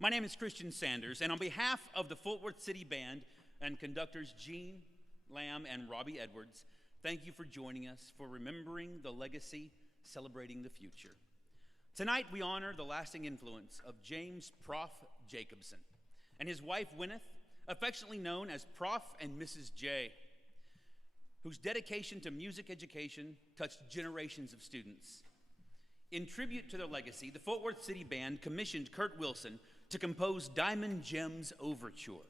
My name is Christian Sanders, and on behalf of the Fort Worth City Band and conductors Gene Lamb and Robbie Edwards, thank you for joining us for Remembering the Legacy, Celebrating the Future. Tonight we honor the lasting influence of James Prof. Jacobsen and his wife Wyneth, affectionately known as Prof and Mrs. J, whose dedication to music education touched generations of students. In tribute to their legacy, the Fort Worth City Band commissioned Curt Wilson to compose Diamond Gems Overture,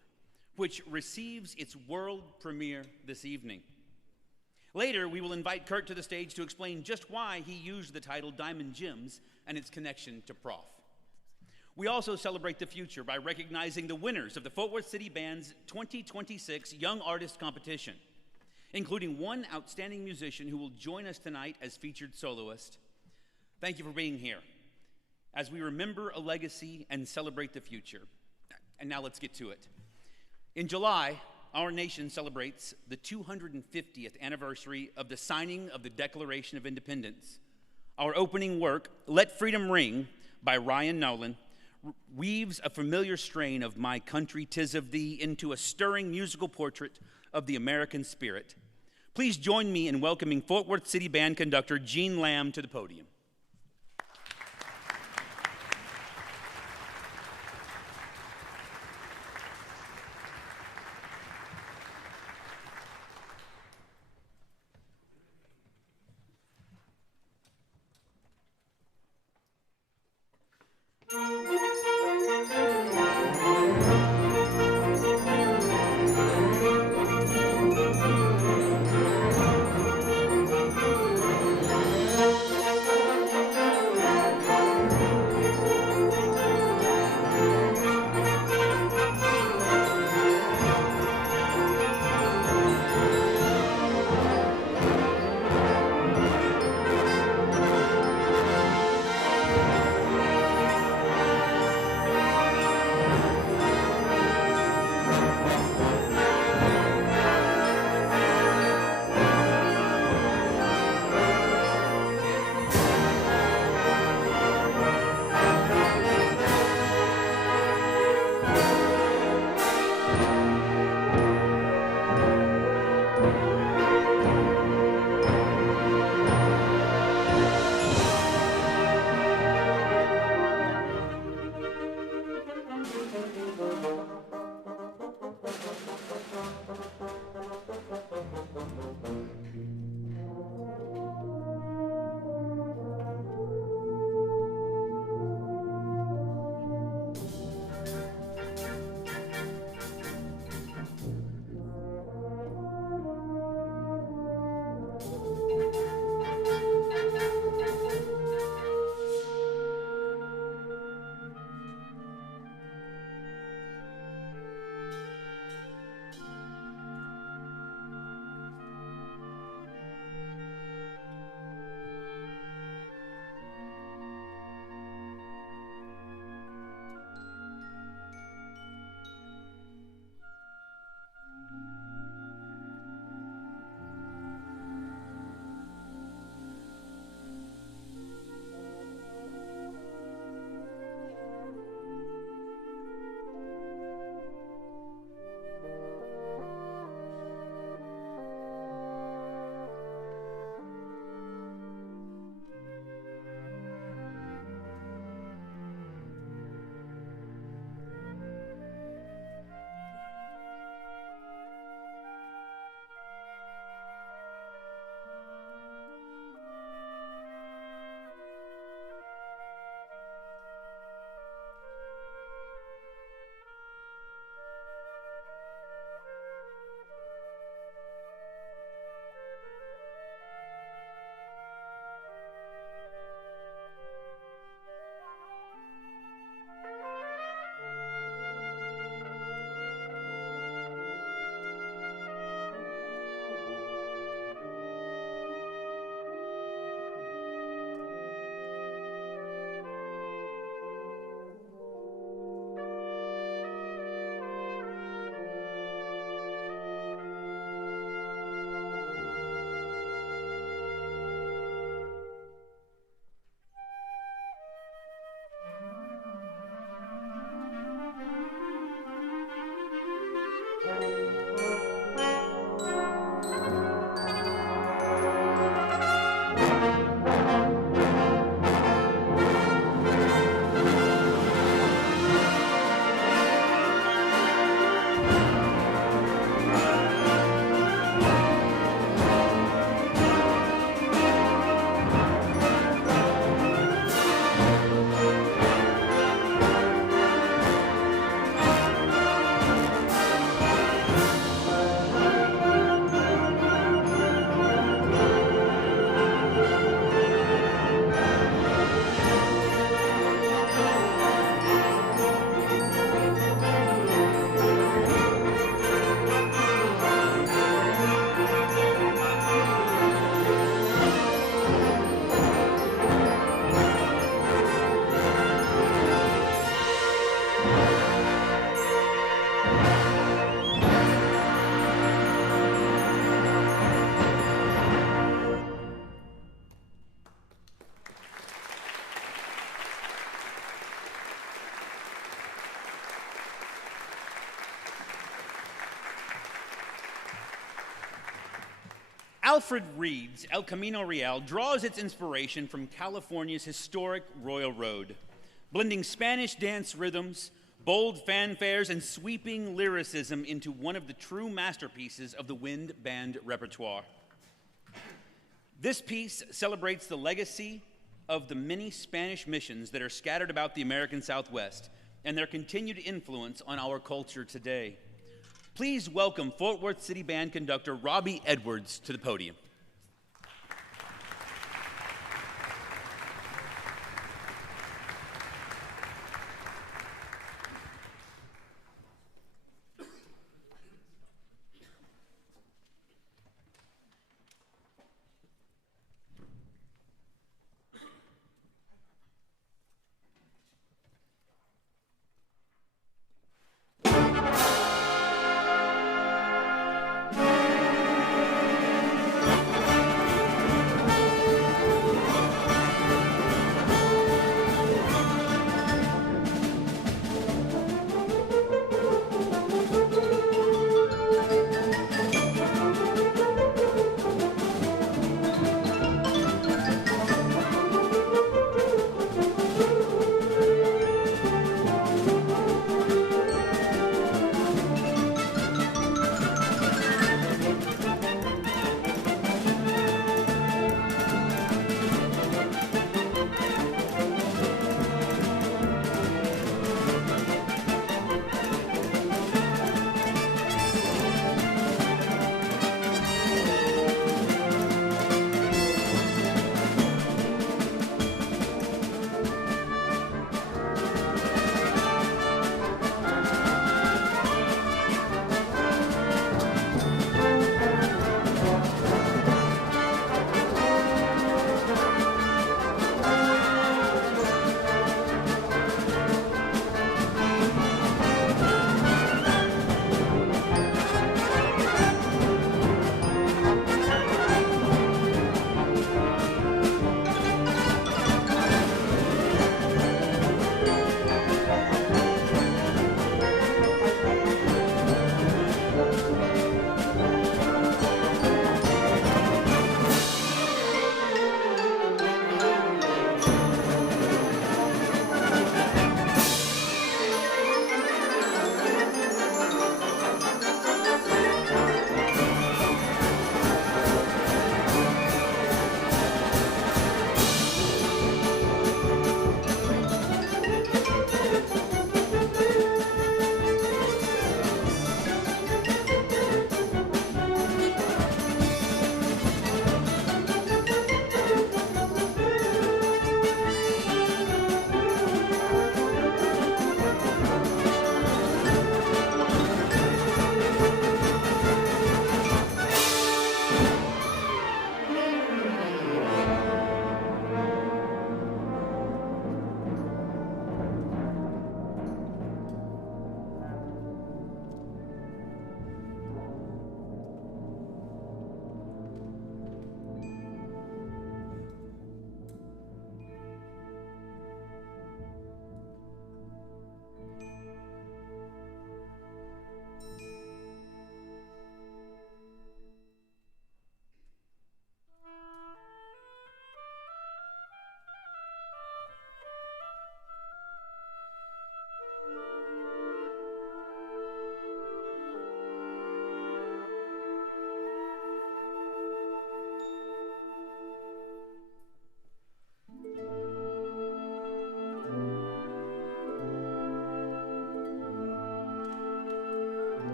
which receives its world premiere this evening. Later, we will invite Curt to the stage to explain just why he used the title Diamond Gems and its connection to Prof. We also celebrate the future by recognizing the winners of the Fort Worth City Band's 2026 Young Artist Competition, including one outstanding musician who will join us tonight as featured soloist. Thank you for being here as we remember a legacy and celebrate the future. And now let's get to it. In July, our nation celebrates the 250th anniversary of the signing of the Declaration of Independence. Our opening work, Let Freedom Ring, by Ryan Nolan, weaves a familiar strain of My Country 'Tis of Thee into a stirring musical portrait of the American spirit. Please join me in welcoming Fort Worth City Band conductor Gene Lamb to the podium. Alfred Reed's El Camino Real draws its inspiration from California's historic Royal Road, blending Spanish dance rhythms, bold fanfares, and sweeping lyricism into one of the true masterpieces of the wind band repertoire. This piece celebrates the legacy of the many Spanish missions that are scattered about the American Southwest and their continued influence on our culture today. Please welcome Fort Worth City Band conductor Robbie Edwards to the podium.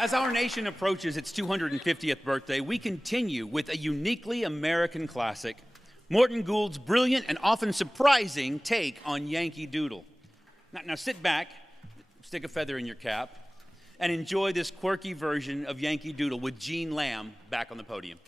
As our nation approaches its 250th birthday, we continue with a uniquely American classic, Morton Gould's brilliant and often surprising take on Yankee Doodle. Now sit back, stick a feather in your cap, and enjoy this quirky version of Yankee Doodle with Gene Lamb back on the podium.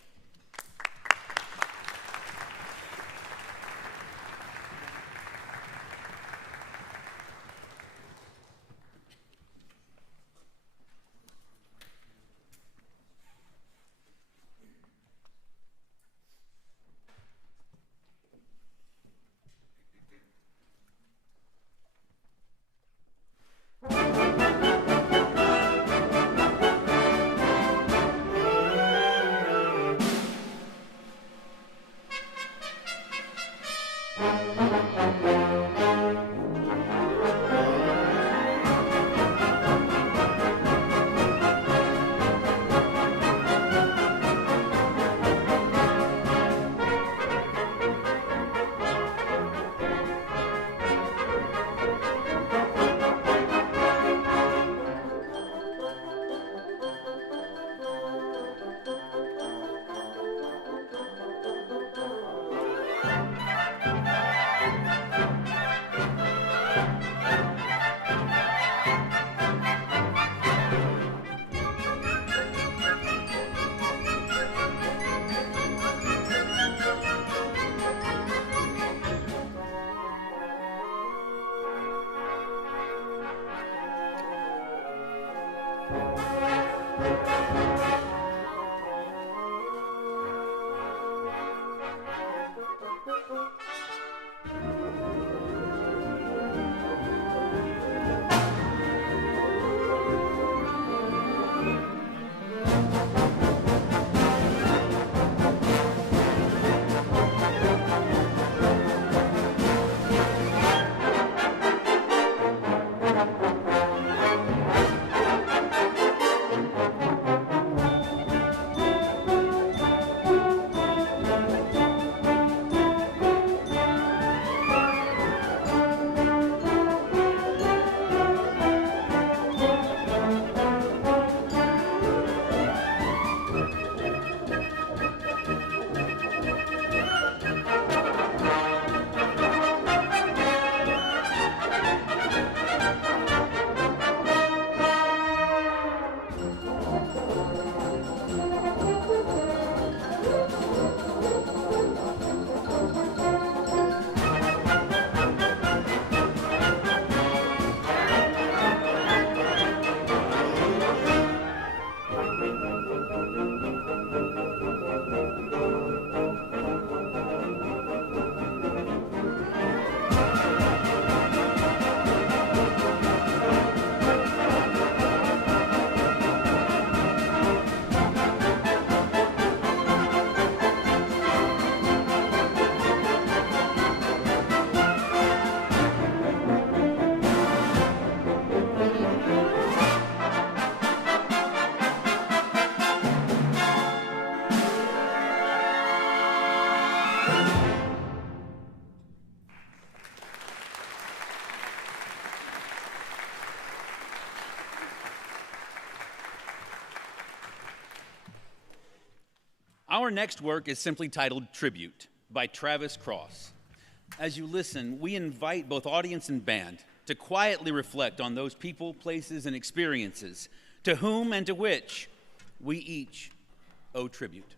Our next work is simply titled Tribute by Travis Cross. As you listen, we invite both audience and band to quietly reflect on those people, places, and experiences to whom and to which we each owe tribute.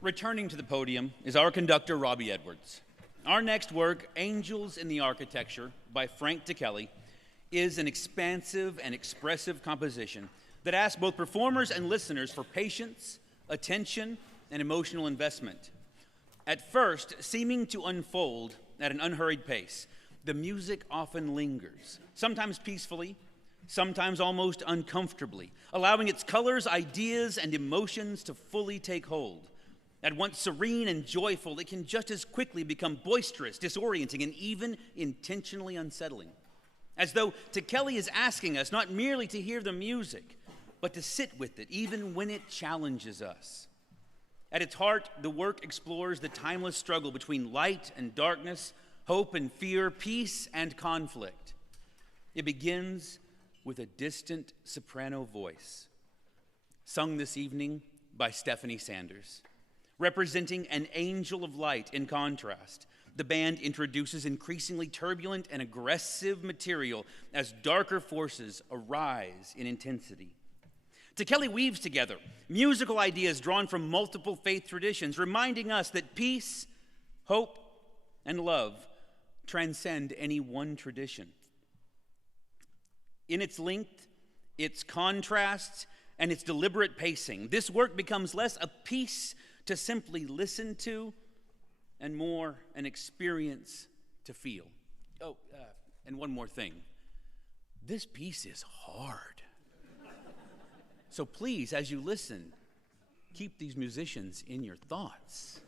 Returning to the podium is our conductor, Robbie Edwards. Our next work, Angels in the Architecture by Frank DeKelly, is an expansive and expressive composition that asks both performers and listeners for patience, attention, and emotional investment. At first, seeming to unfold at an unhurried pace, the music often lingers, sometimes peacefully, sometimes almost uncomfortably, allowing its colors, ideas, and emotions to fully take hold. At once serene and joyful, it can just as quickly become boisterous, disorienting, and even intentionally unsettling. As though DeKelly is asking us not merely to hear the music, but to sit with it, even when it challenges us. At its heart, the work explores the timeless struggle between light and darkness, hope and fear, peace and conflict. It begins with a distant soprano voice, sung this evening by Stephanie Sanders. Representing an angel of light in contrast, the band introduces increasingly turbulent and aggressive material as darker forces arise in intensity. DeKelly weaves together musical ideas drawn from multiple faith traditions, reminding us that peace, hope, and love transcend any one tradition. In its length, its contrasts, and its deliberate pacing, this work becomes less a piece to simply listen to and more an experience to feel. Oh, and one more thing. This piece is hard. So please, as you listen, keep these musicians in your thoughts.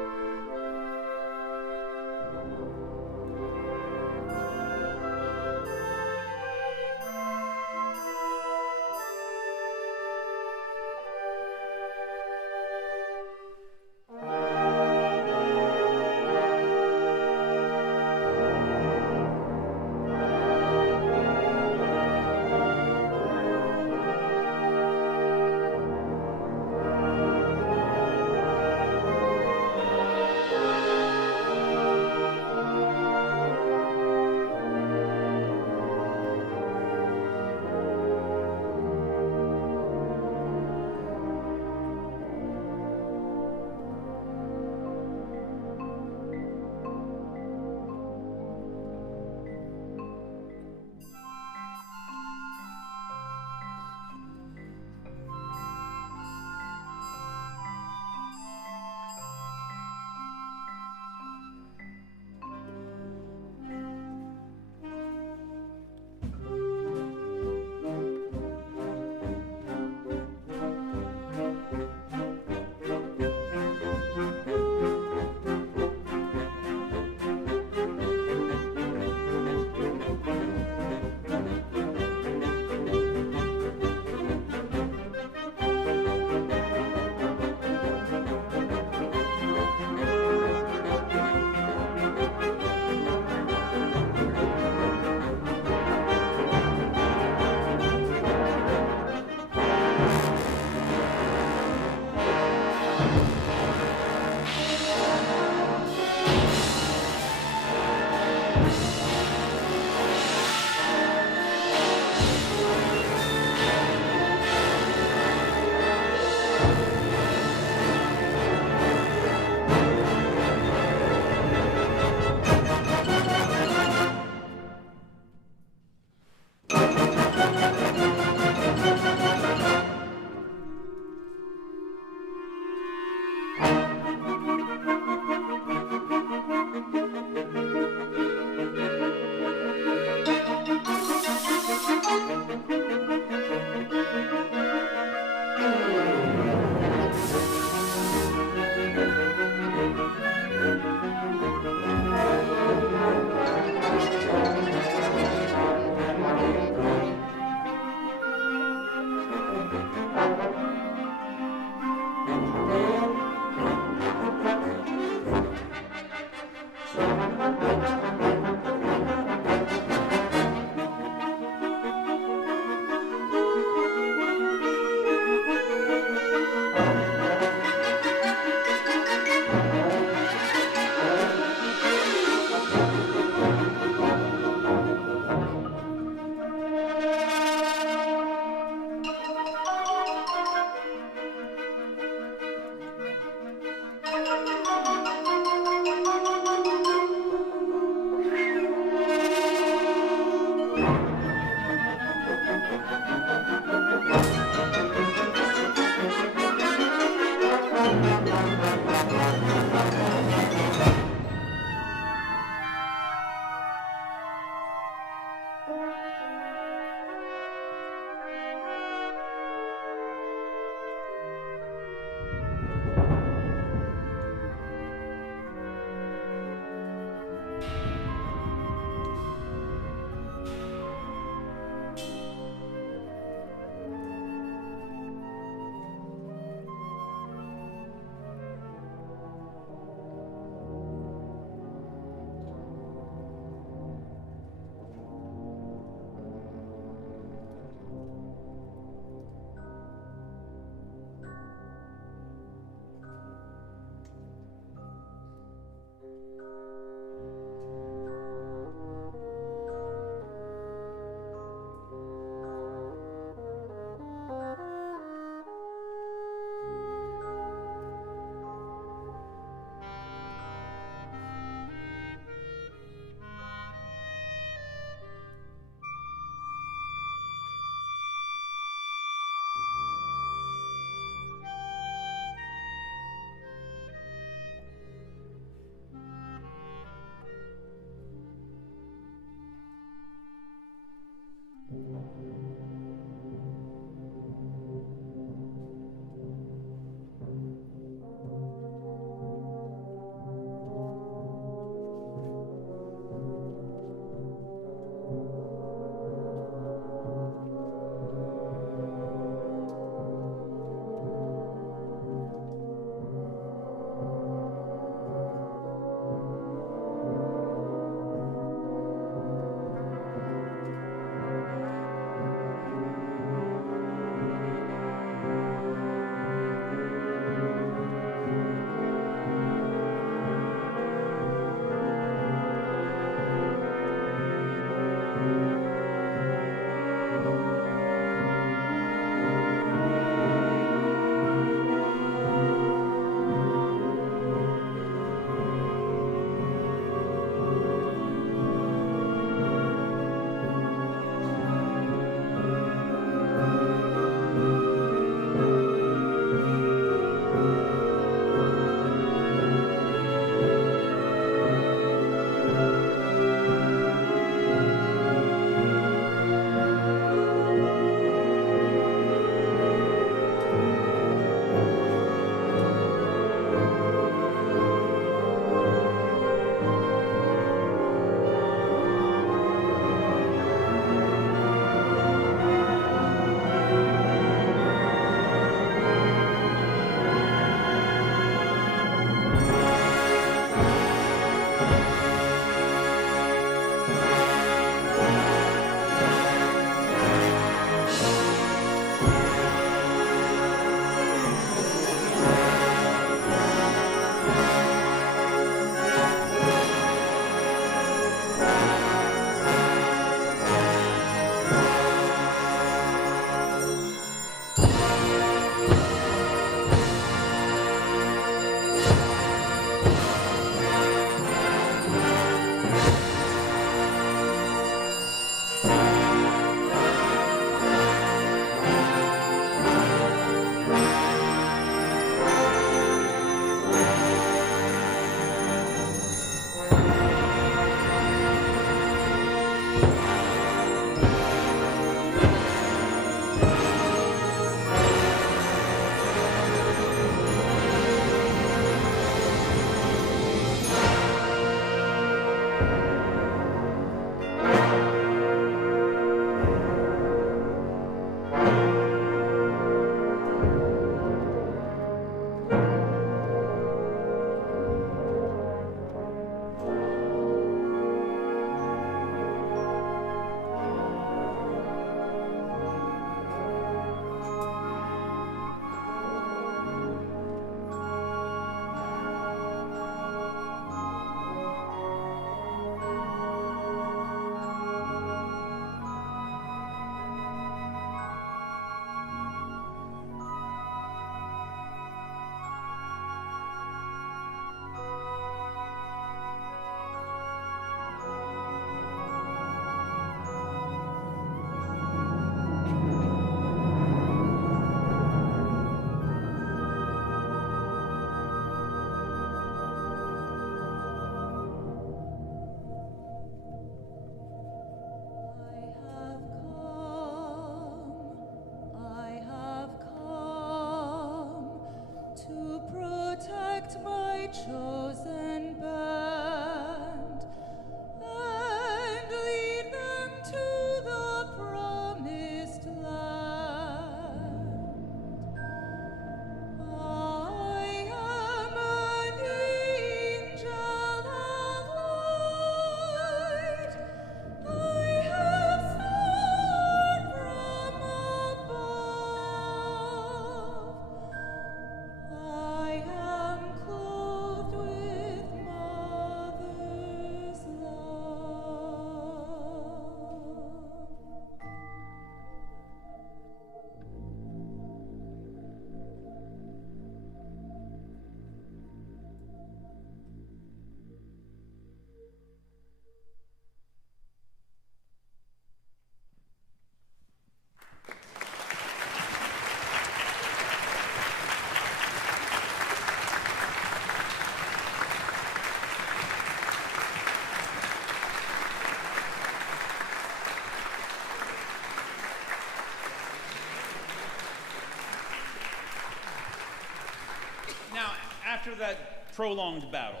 after that prolonged battle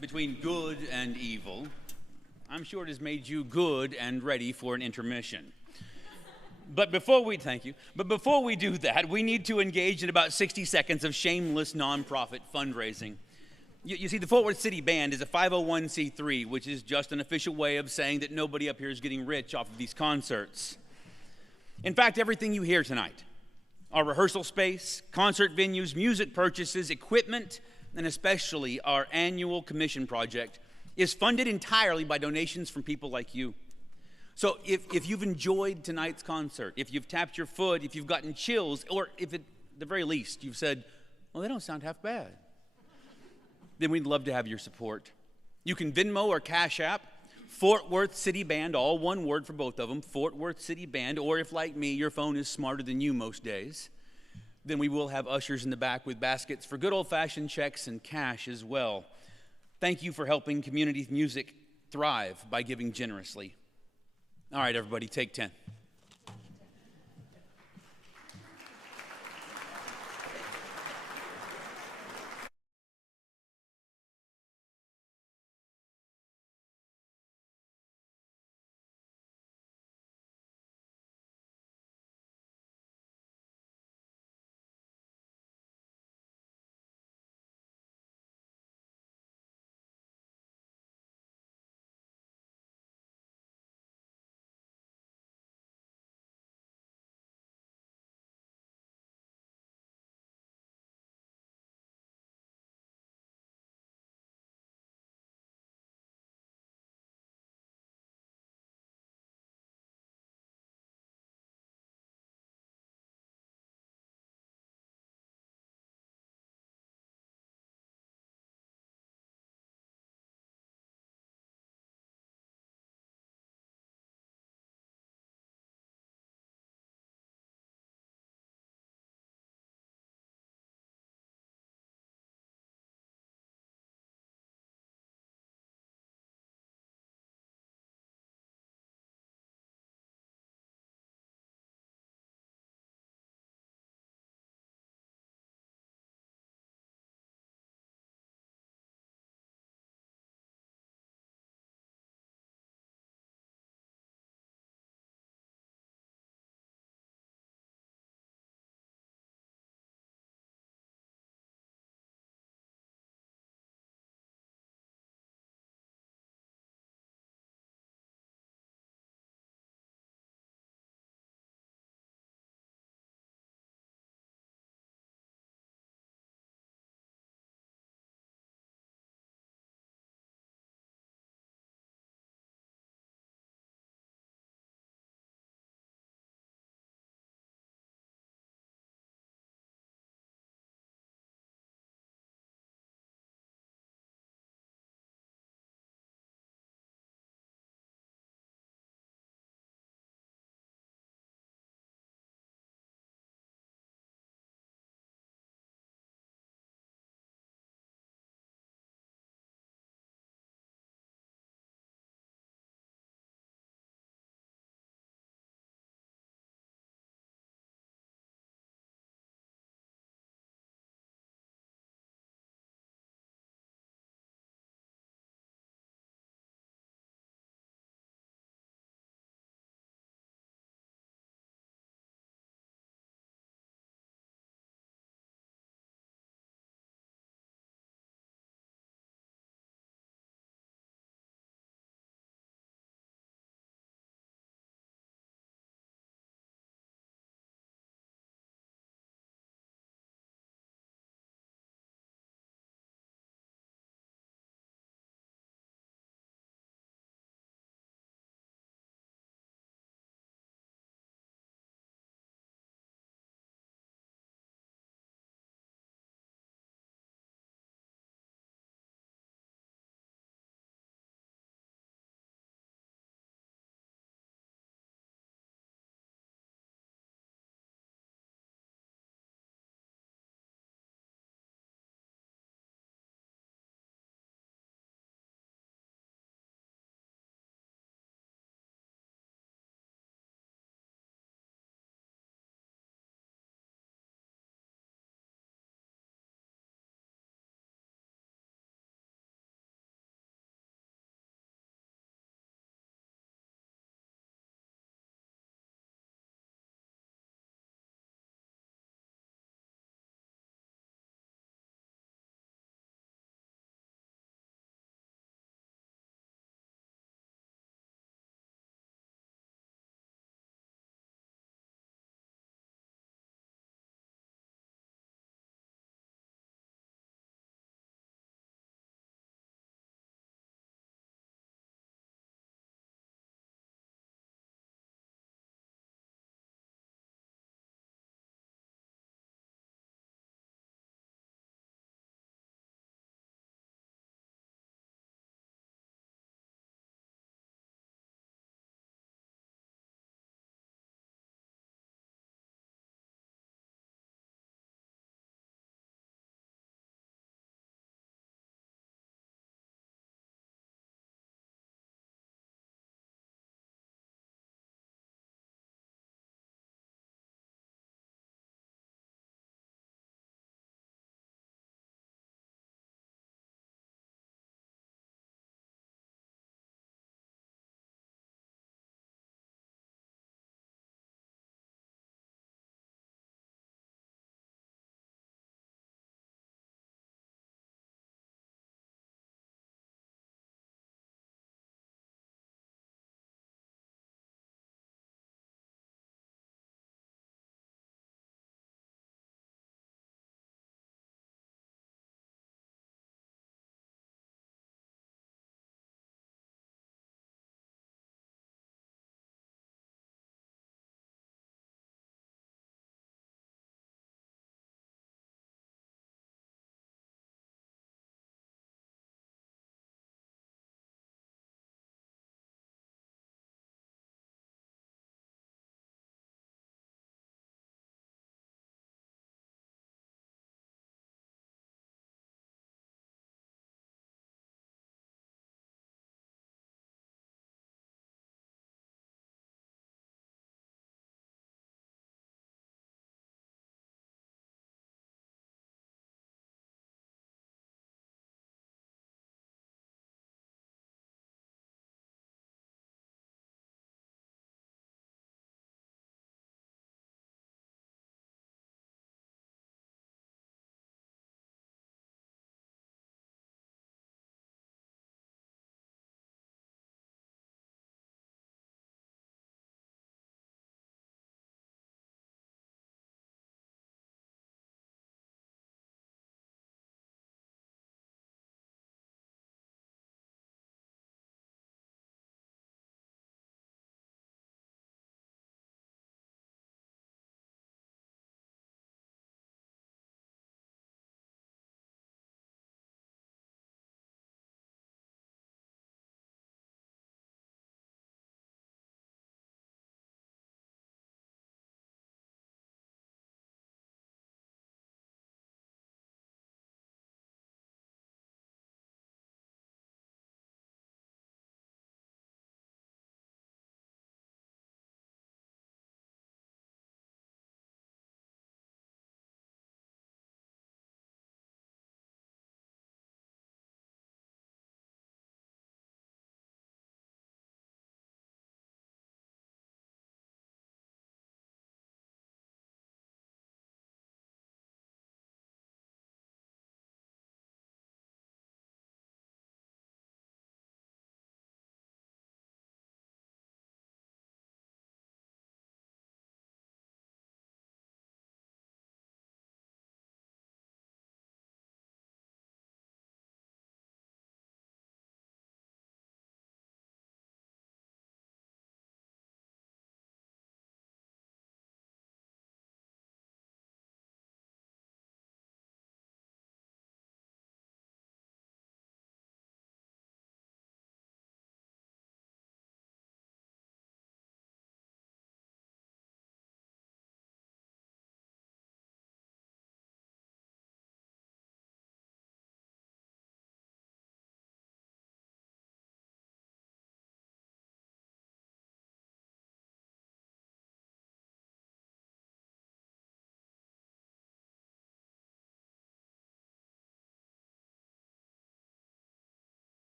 between good and evil, I'm sure it has made you good and ready for an intermission. But before we do that, we need to engage in about 60 seconds of shameless nonprofit fundraising. You see, the Fort Worth City Band is a 501c3, which is just an official way of saying that nobody up here is getting rich off of these concerts. In fact, everything you hear tonight, our rehearsal space, concert venues, music purchases, equipment, and especially our annual commission project, is funded entirely by donations from people like you. So if you've enjoyed tonight's concert, if you've tapped your foot, if you've gotten chills, or if at the very least you've said, well, they don't sound half bad, then we'd love to have your support. You can Venmo or Cash App, Fort Worth City Band, all one word for both of them, Fort Worth City Band, or if, like me, your phone is smarter than you most days, then we will have ushers in the back with baskets for good old-fashioned checks and cash as well. Thank you for helping community music thrive by giving generously. All right, everybody, take 10.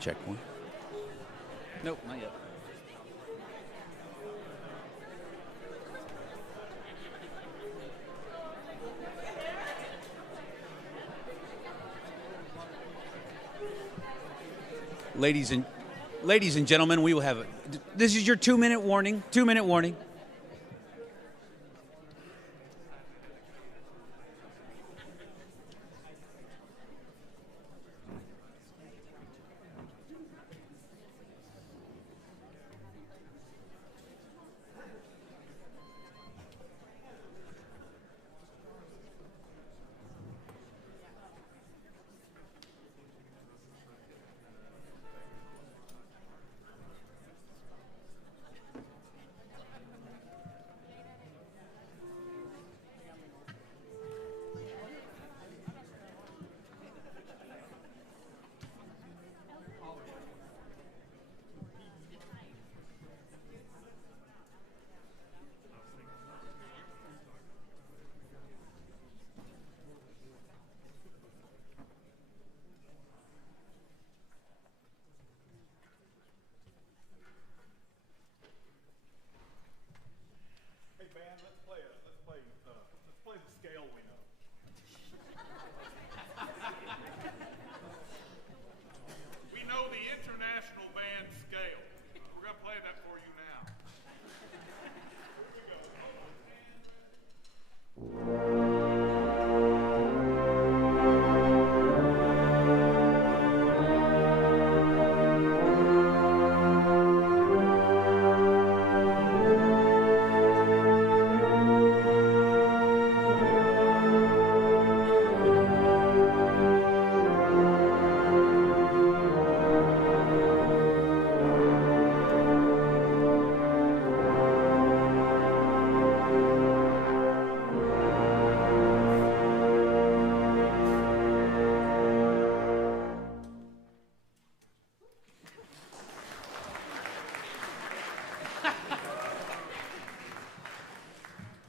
Check one. Nope, not yet. Ladies and gentlemen, we will have this is your 2-minute warning. 2-minute warning.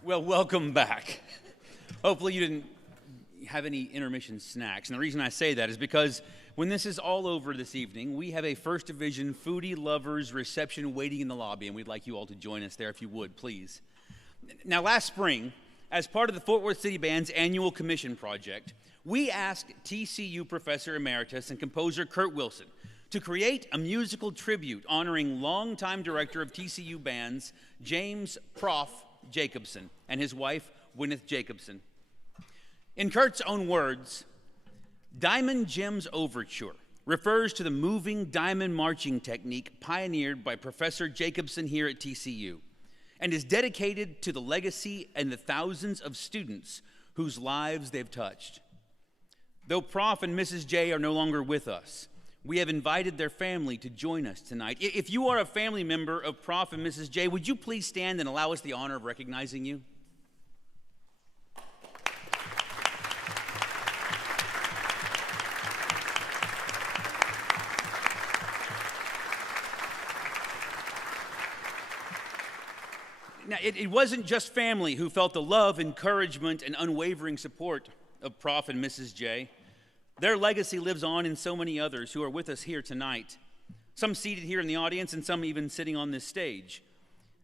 Well, welcome back. Hopefully you didn't have any intermission snacks. And the reason I say that is because when this is all over this evening, we have a First Division foodie lovers reception waiting in the lobby, and we'd like you all to join us there if you would, please. Now, last spring, as part of the Fort Worth City Band's annual commission project, we asked TCU Professor Emeritus and composer Curt Wilson to create a musical tribute honoring longtime director of TCU Bands, James Prof. Jacobsen, and his wife, Wyneth Jacobsen. In Curt's own words, Diamond Gems Overture refers to the moving diamond marching technique pioneered by Professor Jacobsen here at TCU and is dedicated to the legacy and the thousands of students whose lives they've touched. Though Prof and Mrs. J are no longer with us, we have invited their family to join us tonight. If you are a family member of Prof and Mrs. J, would you please stand and allow us the honor of recognizing you? Now, it wasn't just family who felt the love, encouragement, and unwavering support of Prof and Mrs. J. Their legacy lives on in so many others who are with us here tonight, some seated here in the audience and some even sitting on this stage.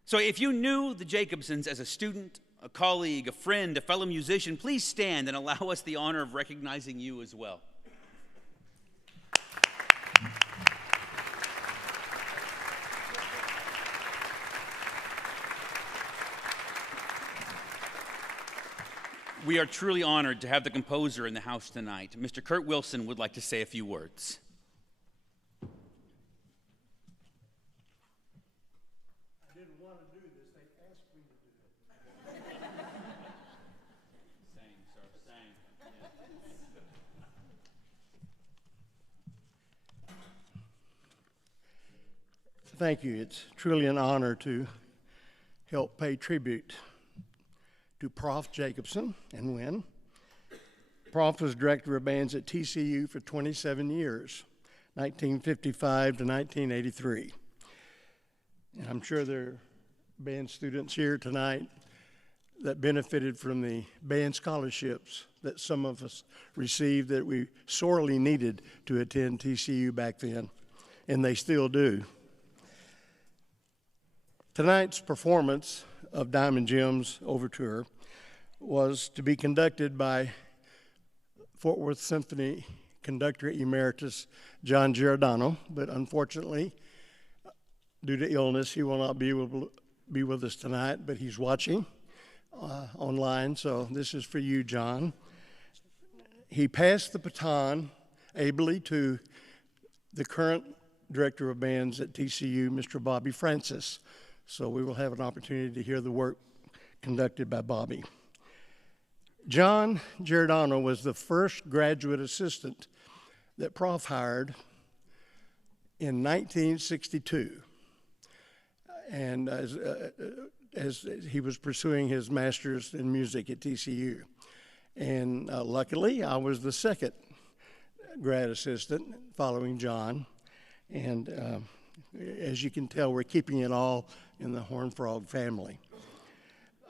So if you knew the Jacobsens as a student, a colleague, a friend, a fellow musician, please stand and allow us the honor of recognizing you as well. We are truly honored to have the composer in the house tonight. Mr. Curt Wilson would like to say a few words. I didn't want to do this. They asked me to do it. Same, sir, same. Yeah. Thank you. It's truly an honor to help pay tribute to Prof. Jacobsen and Wynn. Prof was director of bands at TCU for 27 years, 1955 to 1983. And I'm sure there are band students here tonight that benefited from the band scholarships that some of us received that we sorely needed to attend TCU back then, and they still do. Tonight's performance of Diamond Gems Overture was to be conducted by Fort Worth Symphony Conductor Emeritus John Giordano, but unfortunately, due to illness, he will not be able to be with us tonight, but he's watching online, so this is for you, John. He passed the baton ably to the current Director of Bands at TCU, Mr. Bobby Francis, so we will have an opportunity to hear the work conducted by Bobby. John Giordano was the first graduate assistant that Prof hired in 1962, and as he was pursuing his master's in music at TCU. And luckily, I was the second grad assistant following John, and as you can tell, we're keeping it all in the Horned Frog family.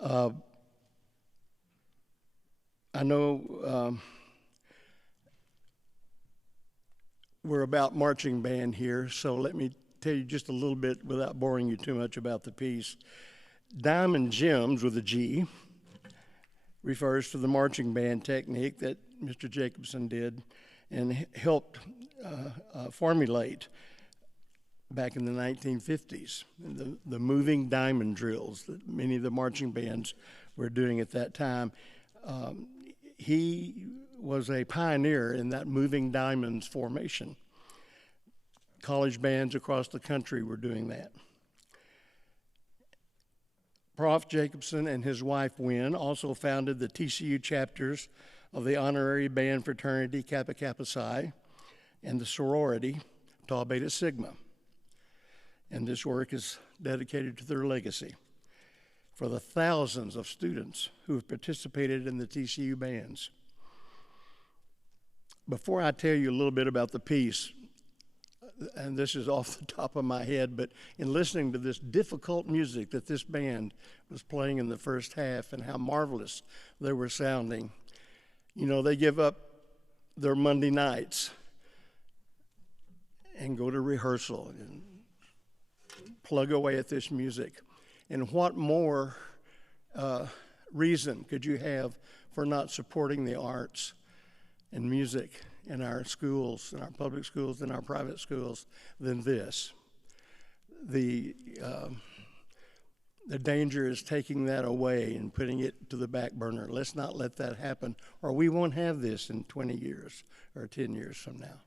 I know we're about marching band here, so let me tell you just a little bit without boring you too much about the piece. Diamond Gems with a G refers to the marching band technique that Mr. Jacobsen did and helped formulate back in the 1950s, the moving diamond drills that many of the marching bands were doing at that time. He was a pioneer in that moving diamonds formation. College bands across the country were doing that. Prof. Jacobsen and his wife, Wyneth, also founded the TCU chapters of the honorary band fraternity Kappa Kappa Psi and the sorority Tau Beta Sigma. And this work is dedicated to their legacy for the thousands of students who have participated in the TCU bands. Before I tell you a little bit about the piece, and this is off the top of my head, but in listening to this difficult music that this band was playing in the first half and how marvelous they were sounding, you know, they give up their Monday nights and go to rehearsal and plug away at this music. And what more reason could you have for not supporting the arts and music in our schools, in our public schools, in our private schools, than this? The danger is taking that away and putting it to the back burner. Let's not let that happen, or we won't have this in 20 years or 10 years from now.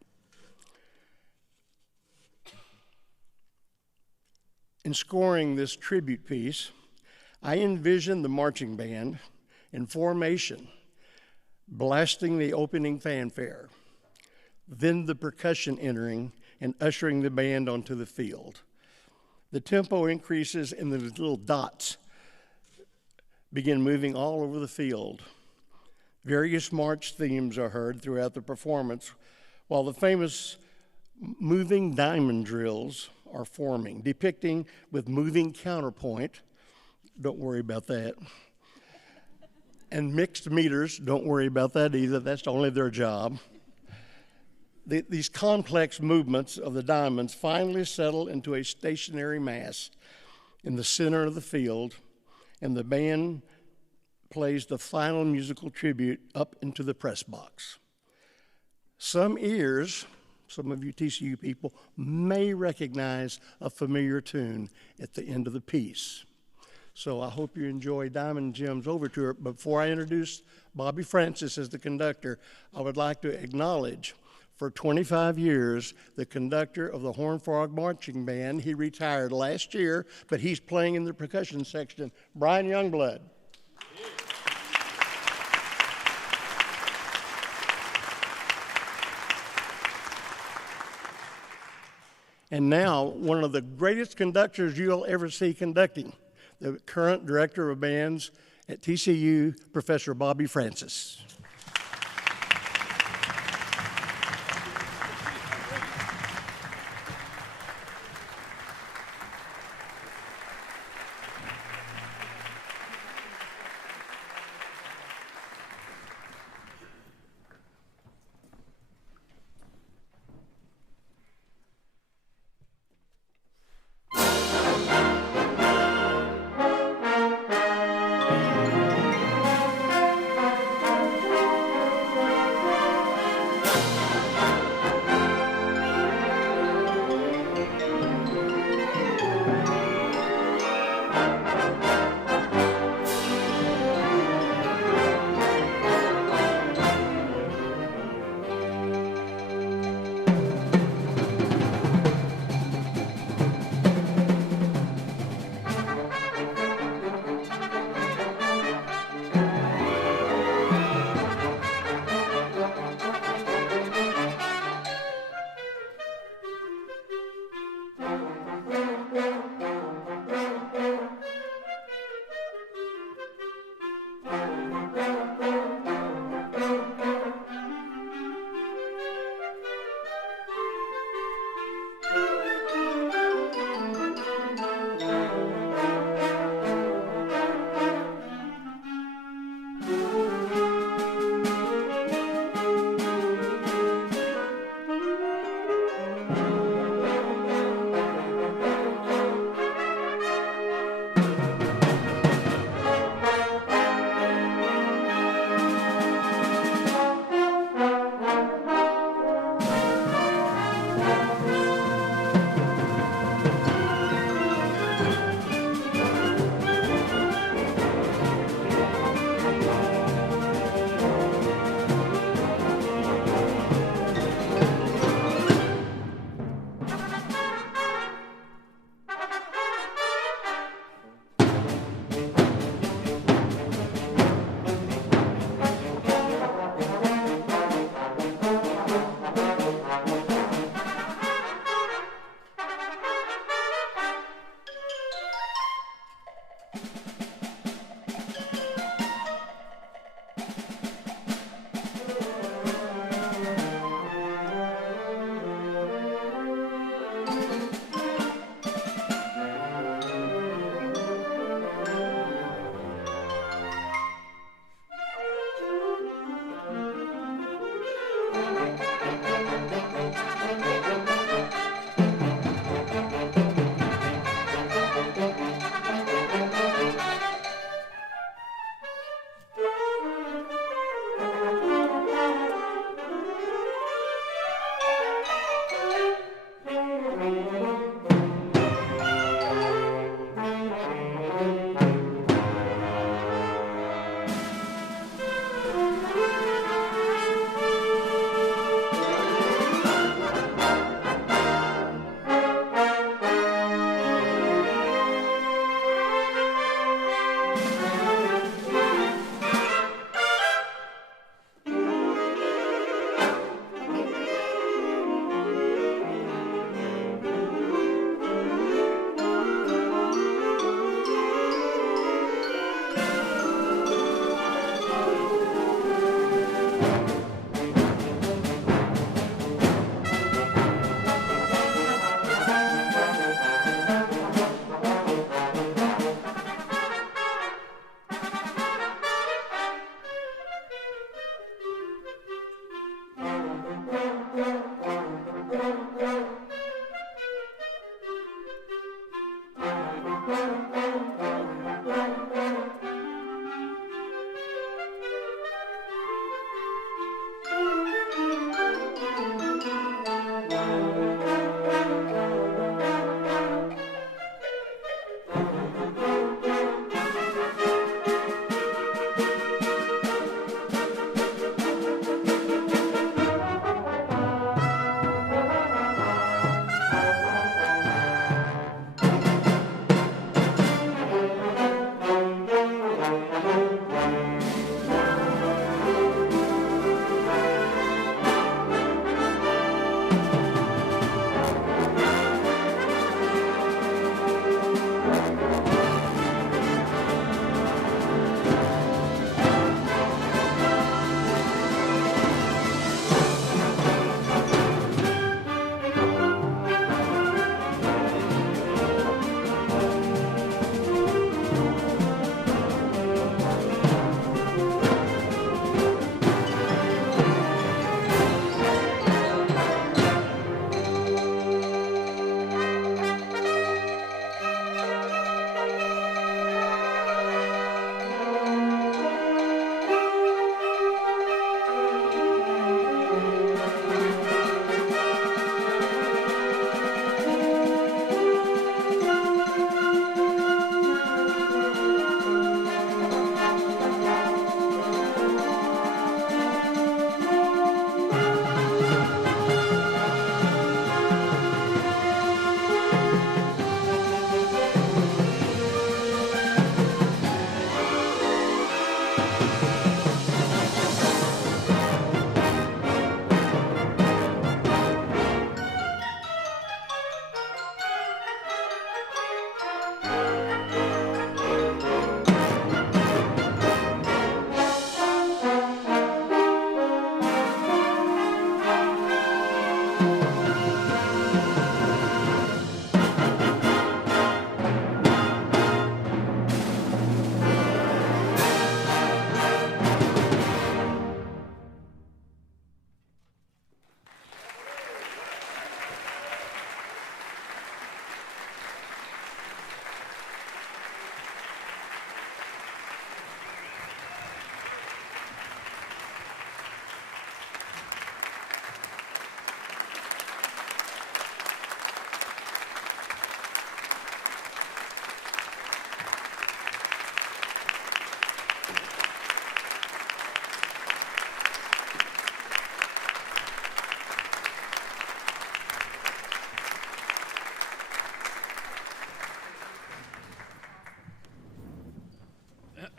In scoring this tribute piece, I envisioned the marching band in formation, blasting the opening fanfare, then the percussion entering and ushering the band onto the field. The tempo increases and the little dots begin moving all over the field. Various march themes are heard throughout the performance, while the famous moving diamond drills are forming, depicting with moving counterpoint, don't worry about that, and mixed meters, don't worry about that either, that's only their job. These complex movements of the diamonds finally settle into a stationary mass in the center of the field, and the band plays the final musical tribute up into the press box. Some ears, some of you TCU people, may recognize a familiar tune at the end of the piece. So I hope you enjoy Diamond Gems Overture. Before I introduce Bobby Francis as the conductor, I would like to acknowledge for 25 years the conductor of the Horned Frog Marching Band. He retired last year, but he's playing in the percussion section, Brian Youngblood. And now, one of the greatest conductors you'll ever see conducting, the current Director of Bands at TCU, Professor Bobby Francis.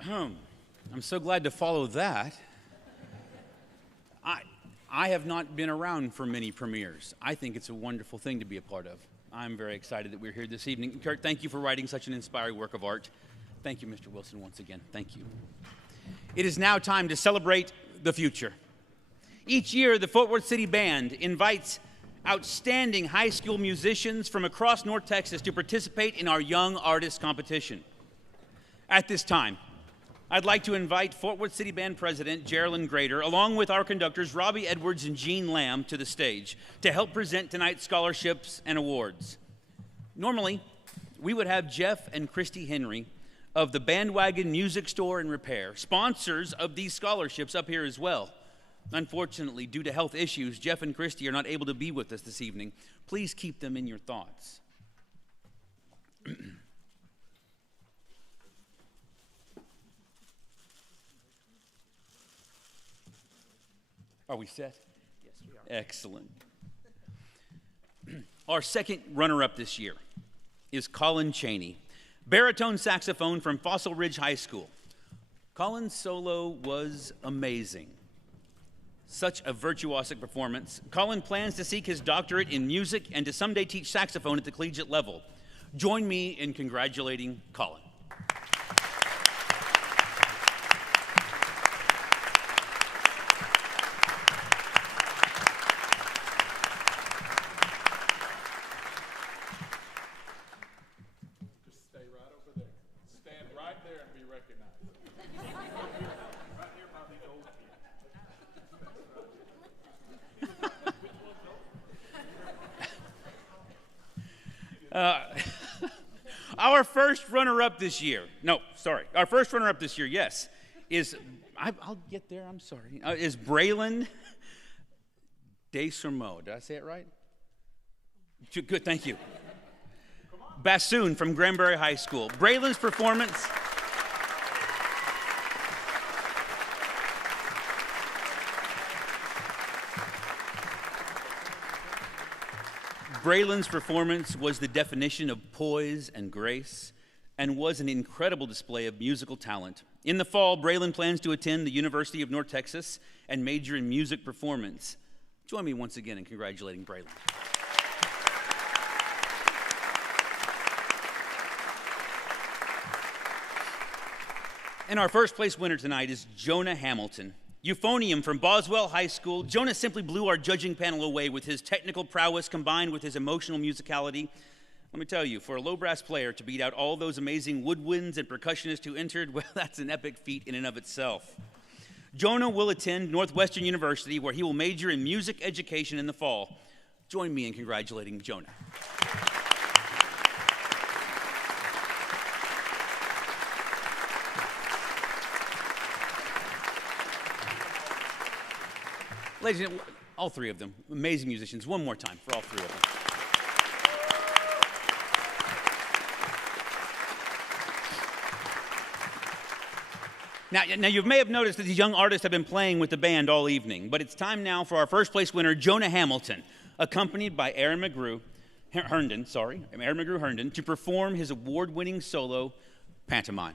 I'm so glad to follow that. I have not been around for many premieres. I think it's a wonderful thing to be a part of. I'm very excited that we're here this evening. Curt, thank you for writing such an inspiring work of art. Thank you, Mr. Wilson, once again. Thank you. It is now time to celebrate the future. Each year, the Fort Worth City Band invites outstanding high school musicians from across North Texas to participate in our Young Artist Competition. At this time, I'd like to invite Fort Worth City Band President Geraldine Grader, along with our conductors Robbie Edwards and Jean Lamb, to the stage to help present tonight's scholarships and awards. Normally, we would have Jeff and Christy Henry of the Bandwagon Music Store and Repair, sponsors of these scholarships, up here as well. Unfortunately, due to health issues, Jeff and Christy are not able to be with us this evening. Please keep them in your thoughts. Are we set? Yes, we are. Excellent. Our second runner-up this year is Colin Cheney, baritone saxophone from Fossil Ridge High School. Colin's solo was amazing. Such a virtuosic performance. Colin plans to seek his doctorate in music and to someday teach saxophone at the collegiate level. Join me in congratulating Colin. Our first runner-up this year, yes, is, I'll get there, I'm sorry, is Braylon Desurmeaux. Did I say it right? Good, thank you. Bassoon from Granbury High School. Braylon's performance was the definition of poise and grace and was an incredible display of musical talent. In the fall, Braylon plans to attend the University of North Texas and major in music performance. Join me once again in congratulating Braylon. And our first place winner tonight is Jonah Hamilton. Euphonium from Boswell High School. Jonah simply blew our judging panel away with his technical prowess combined with his emotional musicality. Let me tell you, for a low brass player to beat out all those amazing woodwinds and percussionists who entered, well, that's an epic feat in and of itself. Jonah will attend Northwestern University, where he will major in music education in the fall. Join me in congratulating Jonah. Ladies and gentlemen, all three of them, amazing musicians. One more time for all three of them. Now, you may have noticed that these young artists have been playing with the band all evening, but it's time now for our first place winner, Jonah Hamilton, accompanied by Aaron McGrew Herndon, to perform his award-winning solo pantomime.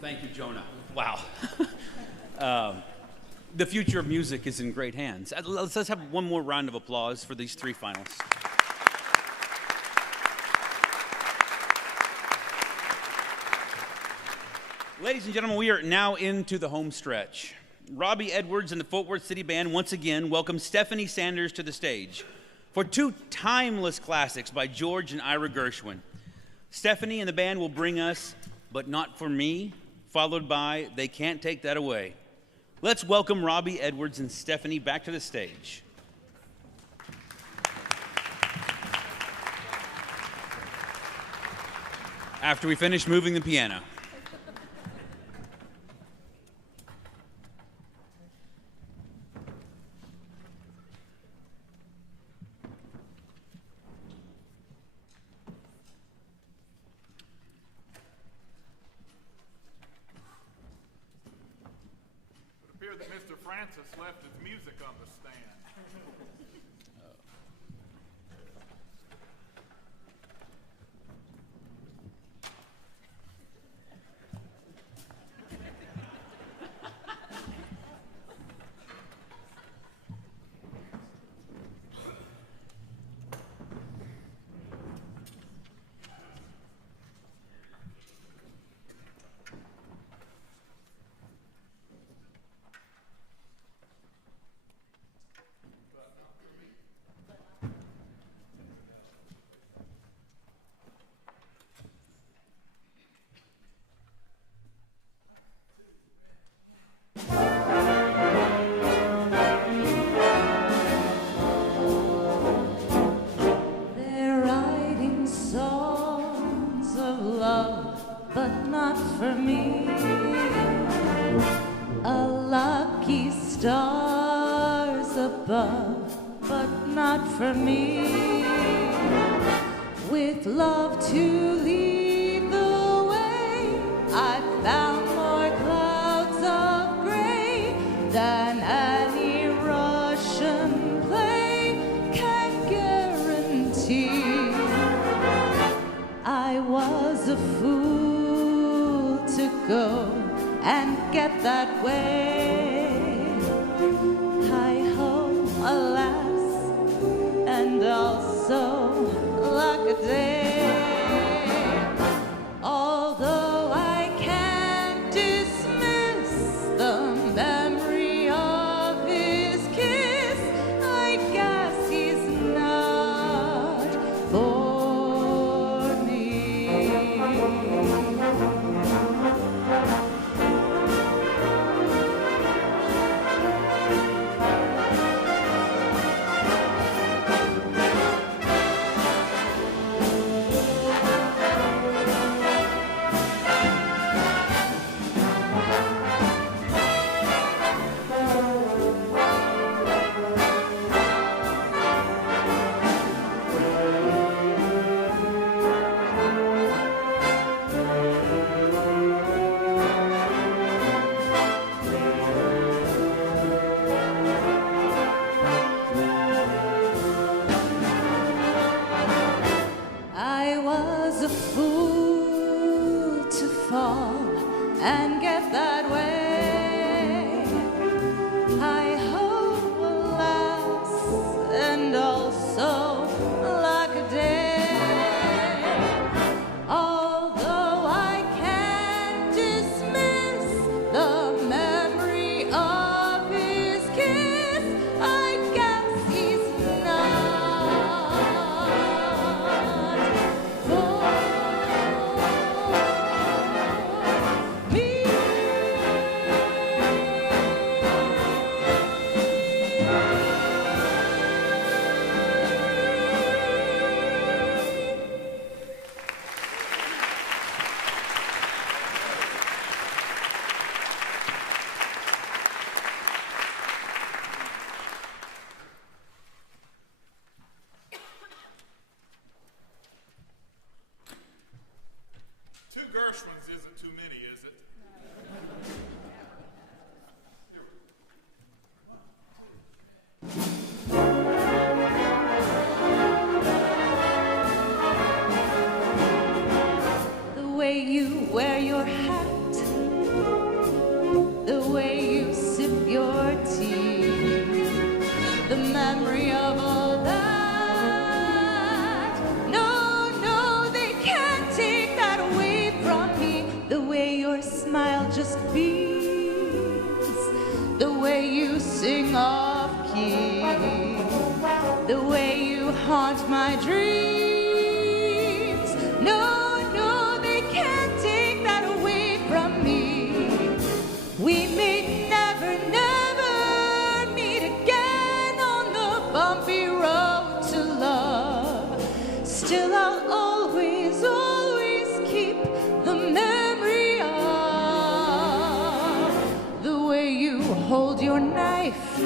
Thank you, Jonah. Wow. The future of music is in great hands. Let's have one more round of applause for these three finalists. Ladies and gentlemen, we are now into the home stretch. Robbie Edwards and the Fort Worth City Band once again welcome Stephanie Sanders to the stage for two timeless classics by George and Ira Gershwin. Stephanie and the band will bring us But Not For Me, followed by They Can't Take That Away. Let's welcome Robbie Edwards and Stephanie back to the stage. After we finish moving the piano. That Mr. Francis left his music on the stand. But not for me. A lucky stars above, but not for me. With love to lead the way, I found more clouds of gray than any Russian play can guarantee. I was a fool to go and get that way. Hi-ho, alas, and also like a day. Although I can't dismiss the memory of his kiss, I guess he's not for me. way you sing off key, the way you haunt my dreams. No, no, they can't take that away from me. We may never, never meet again on the bumpy road to love. Still, I'll always, always keep the memory of the way you hold your knife,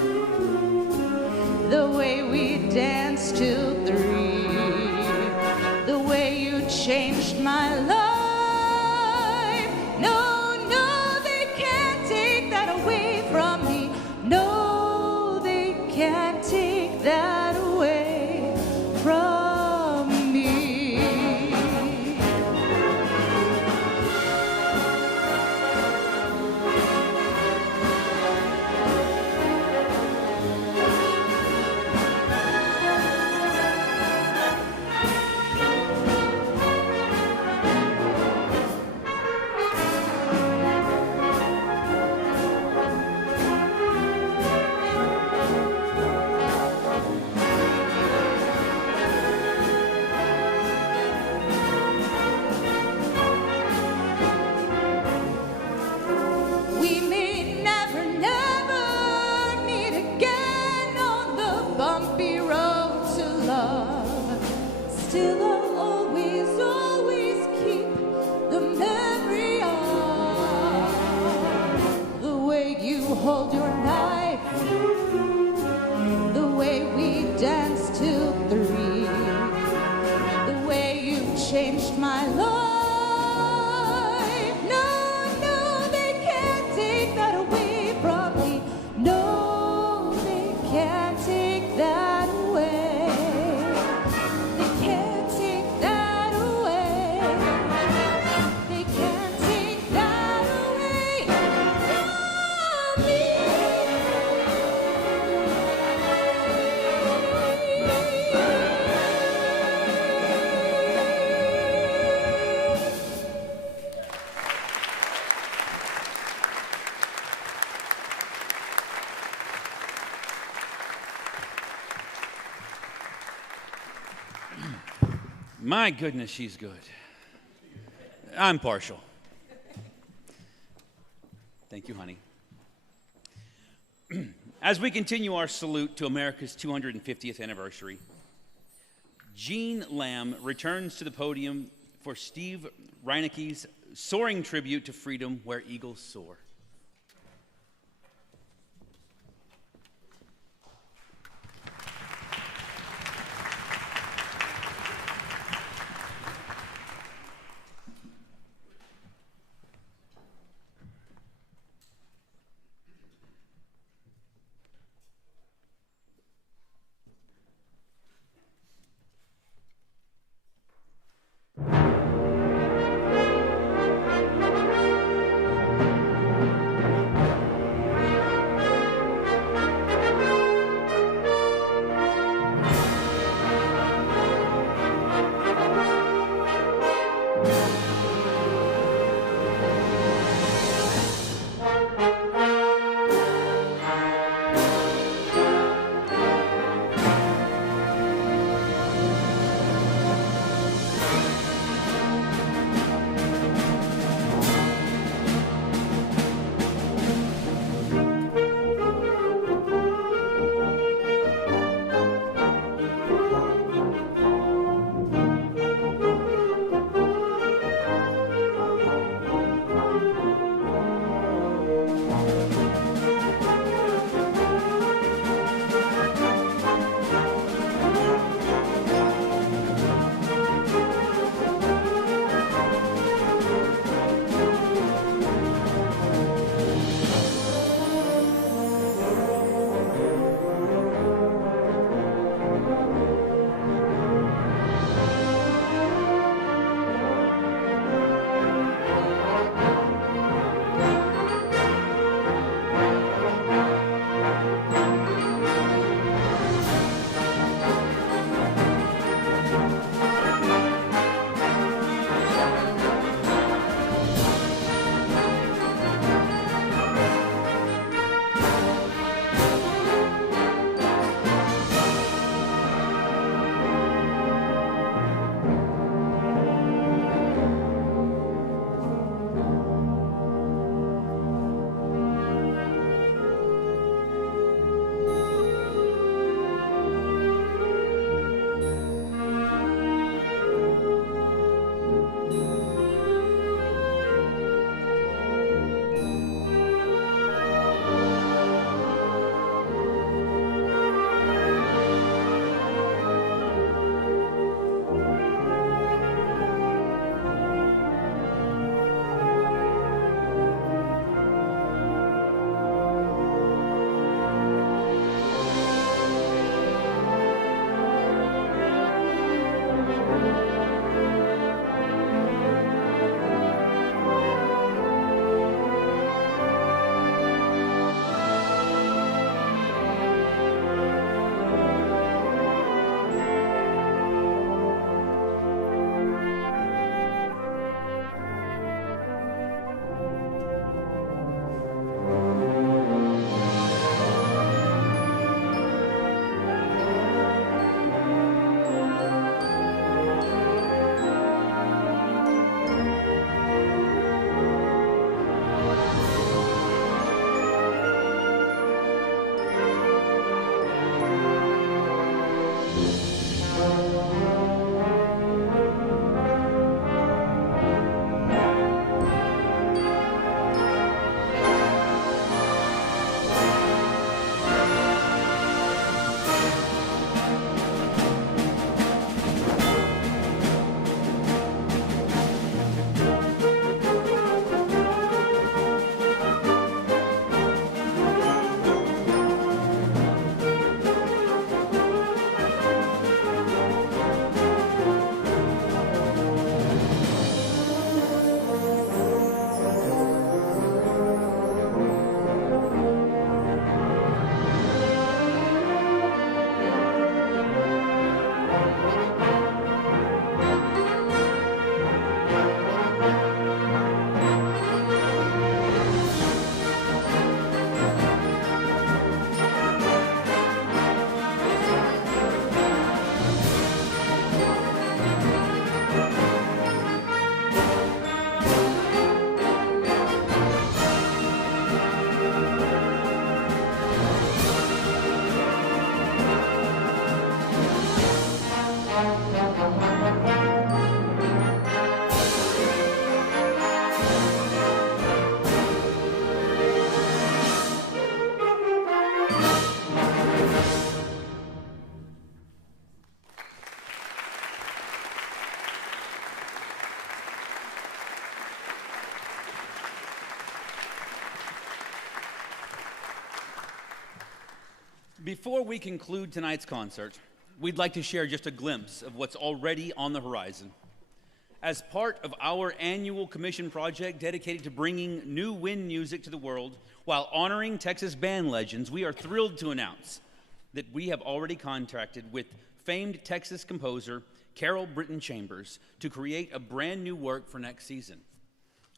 the way we danced till 3, the way you changed my life. No, no, they can't take that away from me. No, they can't take that away from me. We may never, never meet again on the bumpy road to love. Still, I'll always, always keep the memory of the way you hold your knife, the way we danced till 3, the way you changed my life. No, no, they can't take that away from me. No, they can't take that away. They can't take that away. They can't take that away from me. My goodness, she's good. I'm partial. Thank you, honey. As we continue our salute to America's 250th anniversary, Jean Lamb returns to the podium for Steve Reineke's soaring tribute to freedom where eagles soar. Before we conclude tonight's concert, we'd like to share just a glimpse of what's already on the horizon. As part of our annual commission project dedicated to bringing new wind music to the world while honoring Texas band legends, we are thrilled to announce that we have already contracted with famed Texas composer Carol Britton Chambers to create a brand new work for next season.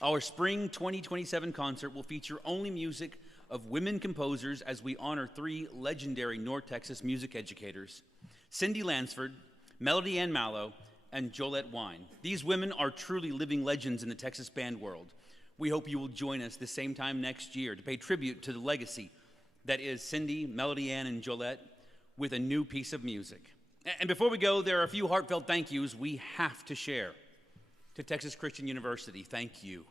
Our spring 2027 concert will feature only music of women composers as we honor 3 legendary North Texas music educators, Cindy Lansford, Melody Ann Mallow, and Jolette Wine. These women are truly living legends in the Texas band world. We hope you will join us the same time next year to pay tribute to the legacy that is Cindy, Melody Ann, and Jolette with a new piece of music. And before we go, there are a few heartfelt thank yous we have to share. To Texas Christian University, thank you.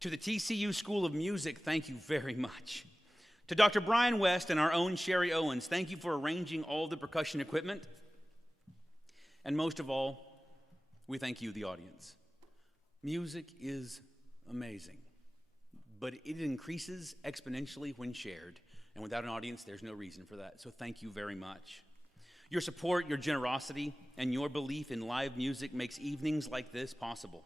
To the TCU School of Music, thank you very much. To Dr. Brian West and our own Sherry Owens, thank you for arranging all the percussion equipment. And most of all, we thank you, the audience. Music is amazing, but it increases exponentially when shared. And without an audience, there's no reason for that. So thank you very much. Your support, your generosity, and your belief in live music makes evenings like this possible.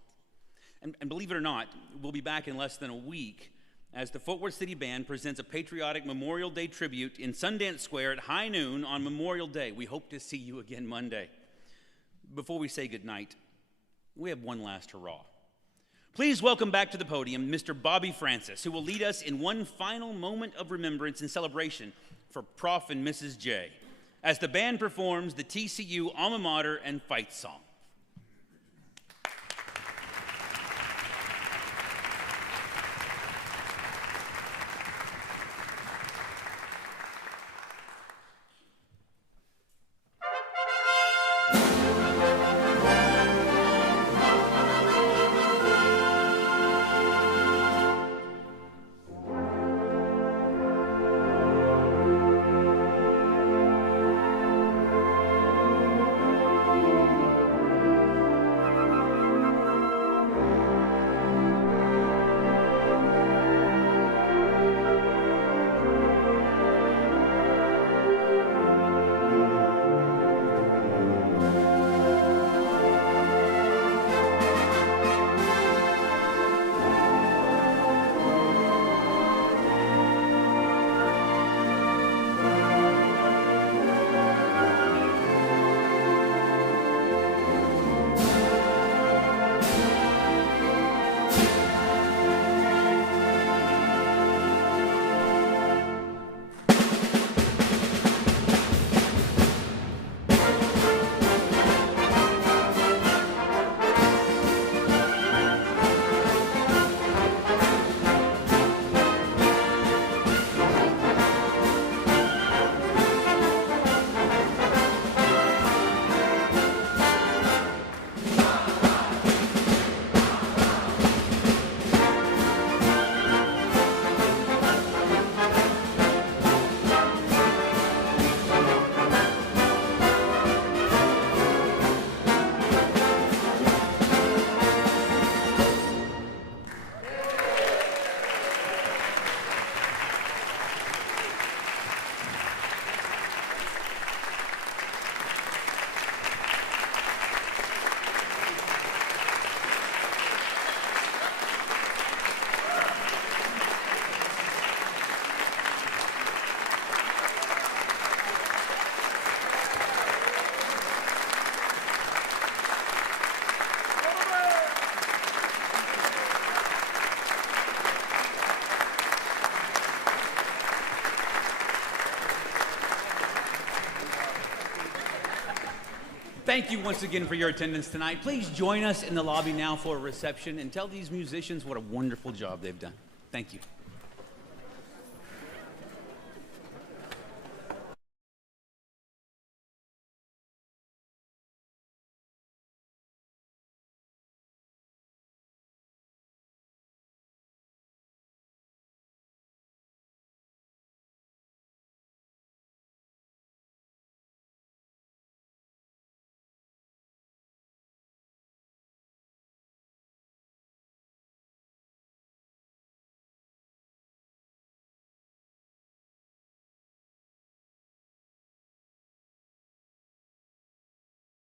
And believe it or not, we'll be back in less than a week as the Fort Worth City Band presents a patriotic Memorial Day tribute in Sundance Square at high noon on Memorial Day. We hope to see you again Monday. Before we say goodnight, we have one last hurrah. Please welcome back to the podium Mr. Bobby Francis, who will lead us in one final moment of remembrance and celebration for Prof and Mrs. J, as the band performs the TCU Alma Mater and Fight Song. Thank you once again for your attendance tonight. Please join us in the lobby now for a reception and tell these musicians what a wonderful job they've done. Thank you.